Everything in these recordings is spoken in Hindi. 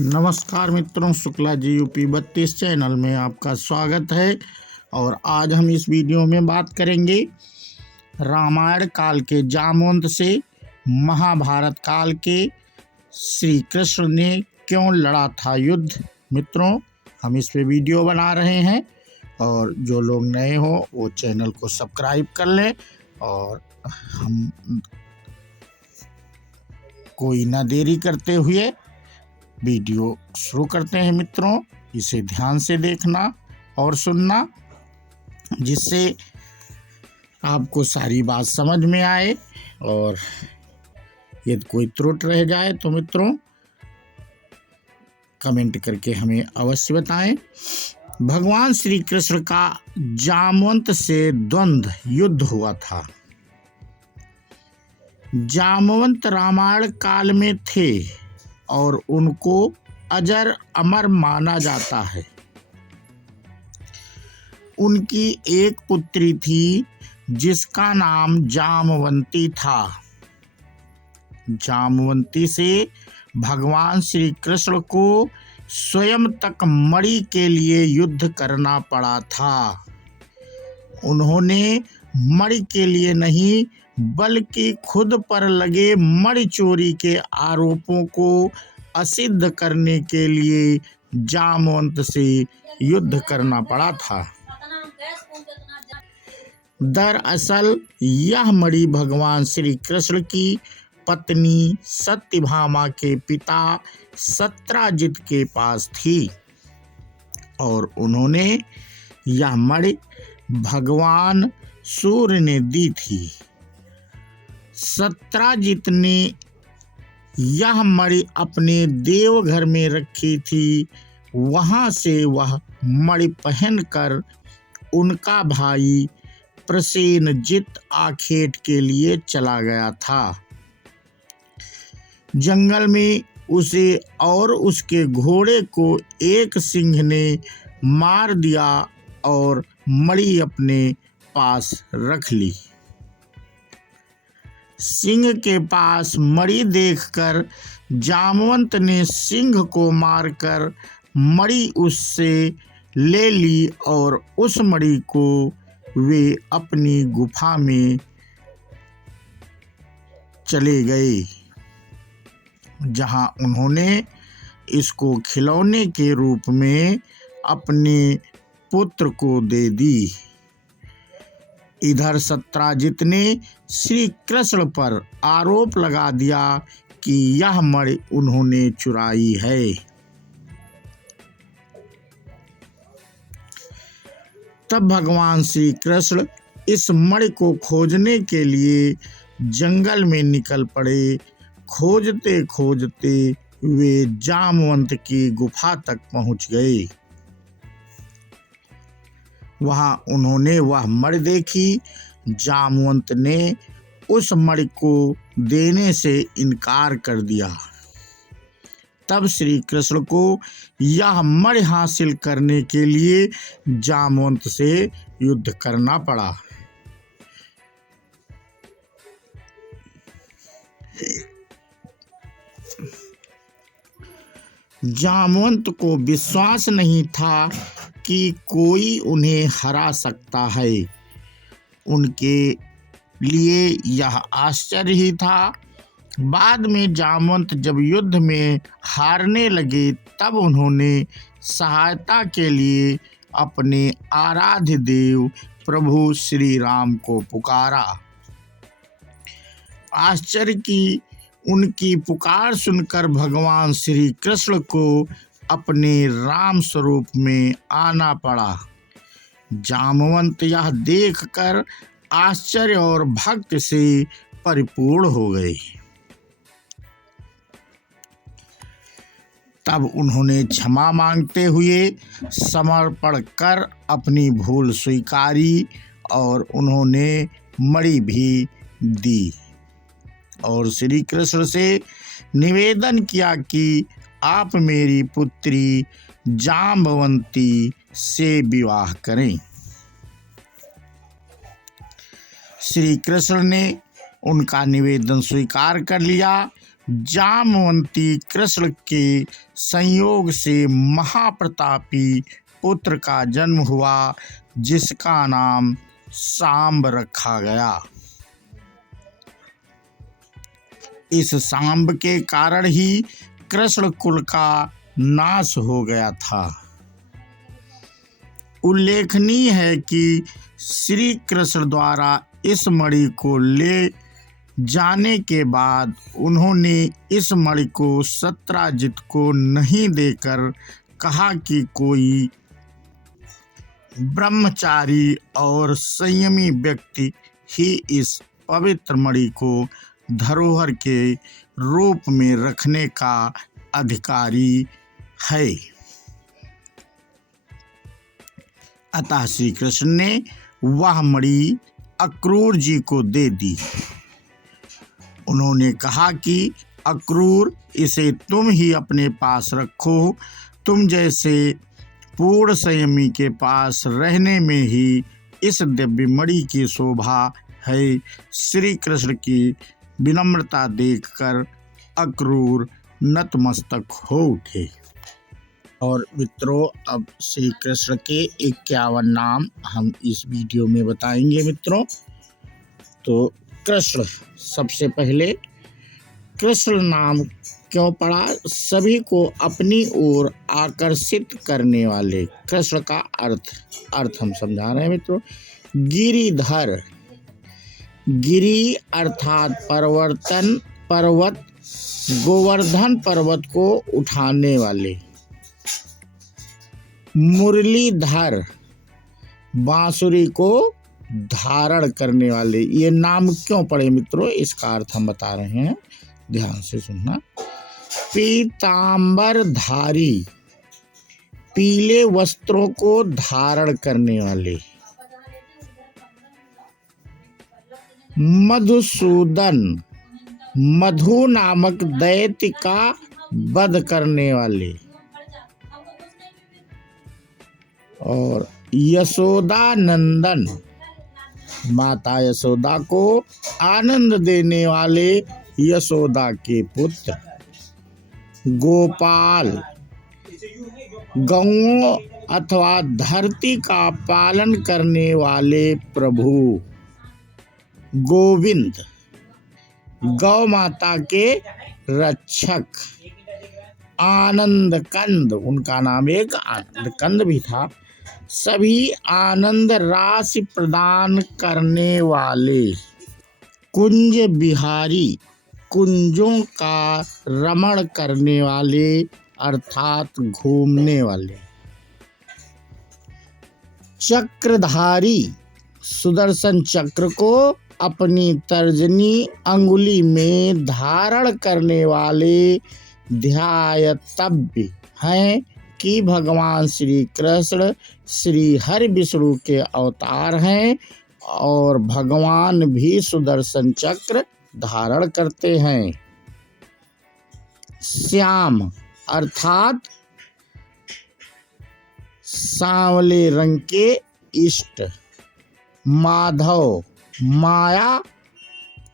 नमस्कार मित्रों, शुक्ला जी यूपी 32 चैनल में आपका स्वागत है। और आज हम इस वीडियो में बात करेंगे रामायण काल के जामवंत से महाभारत काल के श्री कृष्ण ने क्यों लड़ा था युद्ध। मित्रों, हम इस पे वीडियो बना रहे हैं और जो लोग नए हो वो चैनल को सब्सक्राइब कर लें। और हम कोई ना देरी करते हुए वीडियो शुरू करते हैं। मित्रों, इसे ध्यान से देखना और सुनना, जिससे आपको सारी बात समझ में आए। और यदि कोई त्रुटि रह जाए तो मित्रों कमेंट करके हमें अवश्य बताएं। भगवान श्री कृष्ण का जामवंत से द्वंद्व युद्ध हुआ था। जामवंत रामायण काल में थे और उनको अजर अमर माना जाता है। उनकी एक पुत्री थी जिसका नाम जामवंती था। जामवंती से भगवान श्री कृष्ण को स्वयं तक मणि के लिए युद्ध करना पड़ा था। उन्होंने मणि के लिए नहीं बल्कि खुद पर लगे मणि चोरी के आरोपों को असिद्ध करने के लिए जामवंत से युद्ध करना पड़ा था। दरअसल यह मणि भगवान श्री कृष्ण की पत्नी सत्यभामा के पिता सत्राजित के पास थी और उन्होंने यह मणि भगवान सूर्य ने दी थी। सत्राजित ने यह मणि अपने देवघर में रखी थी। वहां से वह मणि पहनकर उनका भाई प्रसेनजित आखेट के लिए चला गया था। जंगल में उसे और उसके घोड़े को एक सिंह ने मार दिया और मणि अपने पास रख ली। सिंह के पास मणि देखकर जामवंत ने सिंह को मारकर मणि उससे ले ली और उस मणि को वे अपनी गुफा में चले गए, जहां उन्होंने इसको खिलौने के रूप में अपने पुत्र को दे दी। इधर सत्राजित ने श्री कृष्ण पर आरोप लगा दिया कि यह मणि उन्होंने चुराई है। तब भगवान श्री कृष्ण इस मणि को खोजने के लिए जंगल में निकल पड़े। खोजते खोजते वे जामवंत की गुफा तक पहुंच गए। वहां उन्होंने वह मणि देखी। जामवंत ने उस मणि को देने से इनकार कर दिया। तब श्री कृष्ण को यह मणि हासिल करने के लिए जामवंत से युद्ध करना पड़ा। जामवंत को विश्वास नहीं था कि कोई उन्हें हरा सकता है। उनके लिए यह आश्चर्य ही था। बाद में जामवंत जब युद्ध में हारने लगे तब उन्होंने सहायता के लिए अपने आराध्य देव प्रभु श्री राम को पुकारा। आश्चर्य की उनकी पुकार सुनकर भगवान श्री कृष्ण को अपने राम स्वरूप में आना पड़ा। जामवंत यह देखकर आश्चर्य और भक्ति से परिपूर्ण हो गए। तब उन्होंने क्षमा मांगते हुए समर्पण कर अपनी भूल स्वीकारी और उन्होंने मणि भी दी और श्री कृष्ण से निवेदन किया कि आप मेरी पुत्री जाम्बवंती से विवाह करें। श्री कृष्ण ने उनका निवेदन स्वीकार कर लिया। जामवंती कृष्ण के संयोग से महाप्रतापी पुत्र का जन्म हुआ, जिसका नाम सांब रखा गया। इस सांब के कारण ही कृष्ण कुल का नाश हो गया था। उल्लेखनीय है कि श्री कृष्ण द्वारा इस मणि को ले जाने के बाद उन्होंने इस मणि को सत्राजित को नहीं देकर कहा कि कोई ब्रह्मचारी और संयमी व्यक्ति ही इस पवित्र मणि को धरोहर के रूप में रखने का अधिकारी है। अतः श्री कृष्ण ने वह मणि अक्रूर जी को दे दी। उन्होंने कहा कि अक्रूर, इसे तुम ही अपने पास रखो। तुम जैसे पूर्ण संयमी के पास रहने में ही इस दिव्य मणि की शोभा है। श्री कृष्ण की विनम्रता देखकर अक्रूर नतमस्तक हो उठे। और मित्रों, अब श्री कृष्ण के 51 नाम हम इस वीडियो में बताएंगे मित्रों। तो कृष्ण, सबसे पहले कृष्ण नाम क्यों पड़ा? सभी को अपनी ओर आकर्षित करने वाले। कृष्ण का अर्थ हम समझा रहे हैं मित्रों। गिरिधर, गिरि अर्थात पर्वत, गोवर्धन पर्वत को उठाने वाले। मुरलीधर, बांसुरी को धारण करने वाले। ये नाम क्यों पड़े मित्रों, इसका अर्थ हम बता रहे हैं, ध्यान से सुनना। पीतांबरधारी, पीले वस्त्रों को धारण करने वाले। मधुसूदन, मधु नामक दैत्य का वध करने वाले। और यशोदा नंदन, माता यशोदा को आनंद देने वाले यशोदा के पुत्र। गोपाल, गौओं अथवा धरती का पालन करने वाले प्रभु। गोविंद, गौ माता के रक्षक। आनंद कंद, उनका नाम एक आनंद कंद भी था। सभी आनंद राशि प्रदान करने वाले। कुंज बिहारी, कुंजों का रमण करने वाले अर्थात घूमने वाले। चक्रधारी, सुदर्शन चक्र को अपनी तर्जनी अंगुली में धारण करने वाले ध्यातव्य हैं कि भगवान श्री कृष्ण श्री हरि विष्णु के अवतार हैं और भगवान भी सुदर्शन चक्र धारण करते हैं। श्याम अर्थात सांवले रंग के इष्ट। माधव, माया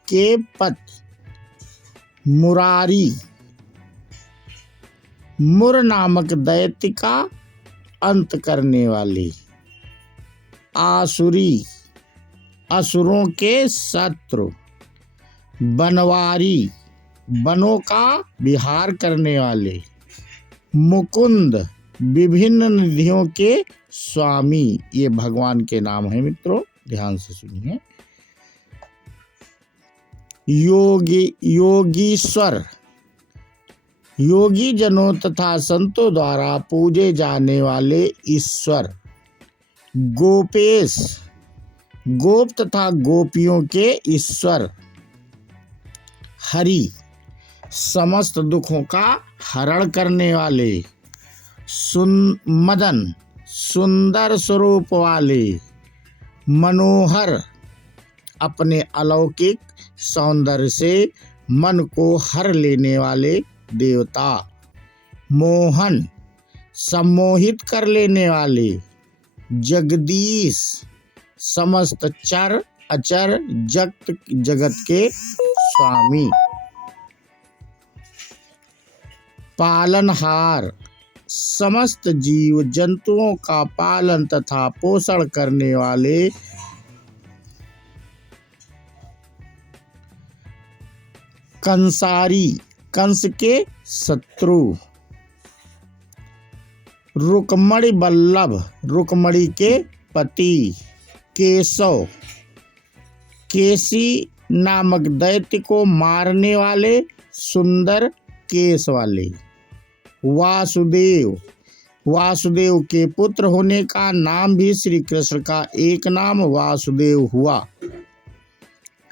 के पति। मुरारी, मुर नामक दैत्य का अंत करने वाले। आसुरी, असुरों के शत्रु। बनवारी, वनों का विहार करने वाले। मुकुंद, विभिन्न निधियों के स्वामी। ये भगवान के नाम हैं मित्रों, ध्यान से सुनिए। योगीश्वर, योगी जनों तथा संतों द्वारा पूजे जाने वाले ईश्वर। गोपेश, गोप तथा गोपियों के ईश्वर। हरि, समस्त दुखों का हरण करने वाले। मदन, सुंदर स्वरूप वाले। मनोहर, अपने अलौकिक सौंदर्य से मन को हर लेने वाले देवता। मोहन, सम्मोहित कर लेने वाले। जगदीश, समस्त चर अचर जगत के स्वामी। पालनहार, समस्त जीव जंतुओं का पालन तथा पोषण करने वाले। कंसारी, कंस के शत्रु। रुक्मणी बल्लभ, रुक्मणी के पति। केशव, केसी नामक दैत्य को मारने वाले सुंदर केश वाले। वासुदेव, वासुदेव के पुत्र होने का नाम भी श्री कृष्ण का एक नाम वासुदेव हुआ।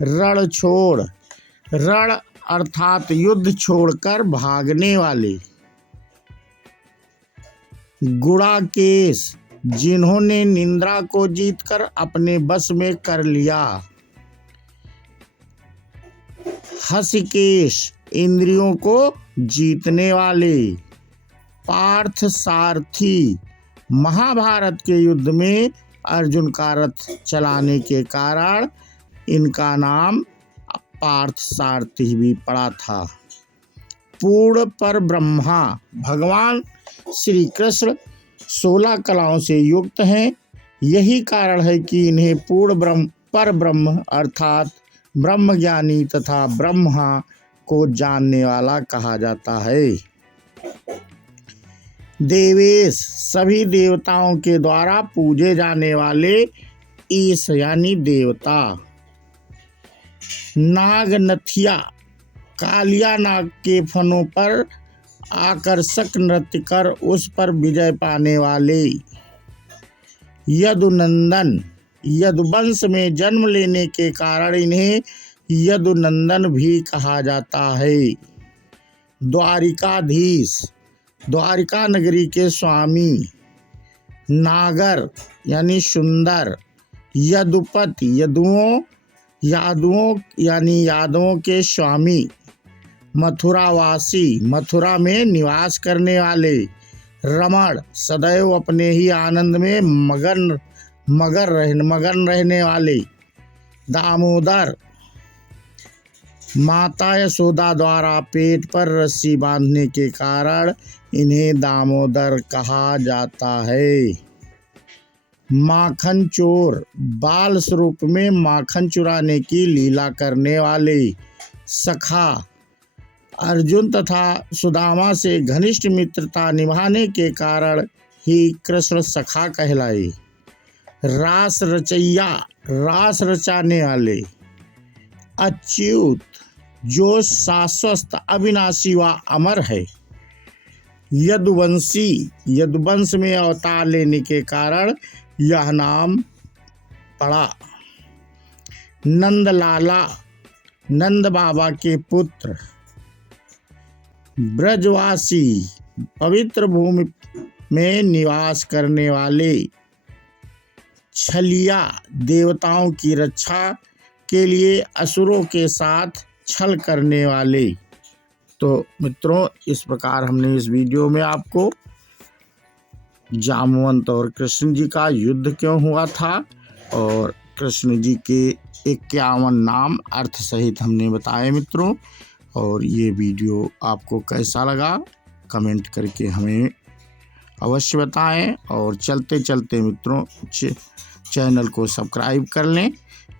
रणछोड़, रण अर्थात युद्ध छोड़कर भागने वाले। गुड़ाकेश, जिन्होंने निंद्रा को जीतकर अपने बस में कर लिया। हसिकेश, इंद्रियों को जीतने वाले। पार्थ सारथी, महाभारत के युद्ध में अर्जुन का रथ चलाने के कारण इनका नाम पार्थ सारथी भी पड़ा था। पूर्ण पर ब्रह्मा, भगवान श्री कृष्ण 16 कलाओं से युक्त हैं। यही कारण है कि इन्हें पूर्ण पर ब्रह्म अर्थात ब्रह्मज्ञानी तथा ब्रह्मा को जानने वाला कहा जाता है। देवेश, सभी देवताओं के द्वारा पूजे जाने वाले ईश यानी देवता। नागनथिया, कालिया नाग के फनों पर आकर्षक नृत्य कर उस पर विजय पाने वाले। यदुनंदन, यदुवंश में जन्म लेने के कारण इन्हें यदुनंदन भी कहा जाता है। द्वारिकाधीश, द्वारिका नगरी के स्वामी। नागर यानी सुंदर। यदुपति, यादुओं यानी यादवों के स्वामी। मथुरावासी, मथुरा में निवास करने वाले। रमण, सदैव अपने ही आनंद में मगन रहने वाले। दामोदर, माता यशोदा द्वारा पेट पर रस्सी बांधने के कारण इन्हें दामोदर कहा जाता है। माखन चोर, बाल स्वरूप में माखन चुराने की लीला करने वाले। सखा, अर्जुन तथा सुदामा से घनिष्ठ मित्रता निभाने के कारण ही कृष्ण सखा कहलाए। रास रचैया, रास रचाने वाले। अच्युत, जो शाश्वत अविनाशी व अमर है। यदुवंशी, यदुवंश में अवतार लेने के कारण यह नाम पड़ा। नंदलाला, नंद बाबा के पुत्र। ब्रजवासी, पवित्र भूमि में निवास करने वाले। छलिया, देवताओं की रक्षा के लिए असुरों के साथ छल करने वाले। तो मित्रों, इस प्रकार हमने इस वीडियो में आपको जामवंत और कृष्ण जी का युद्ध क्यों हुआ था और कृष्ण जी के 51 नाम अर्थ सहित हमने बताए मित्रों। और ये वीडियो आपको कैसा लगा कमेंट करके हमें अवश्य बताएं। और चलते चलते मित्रों चैनल को सब्सक्राइब कर लें,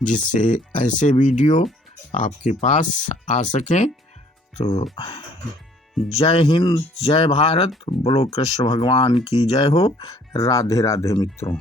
जिससे ऐसे वीडियो आपके पास आ सकें। तो जय हिंद, जय भारत, बोलो कृष्ण भगवान की जय हो। राधे राधे मित्रों।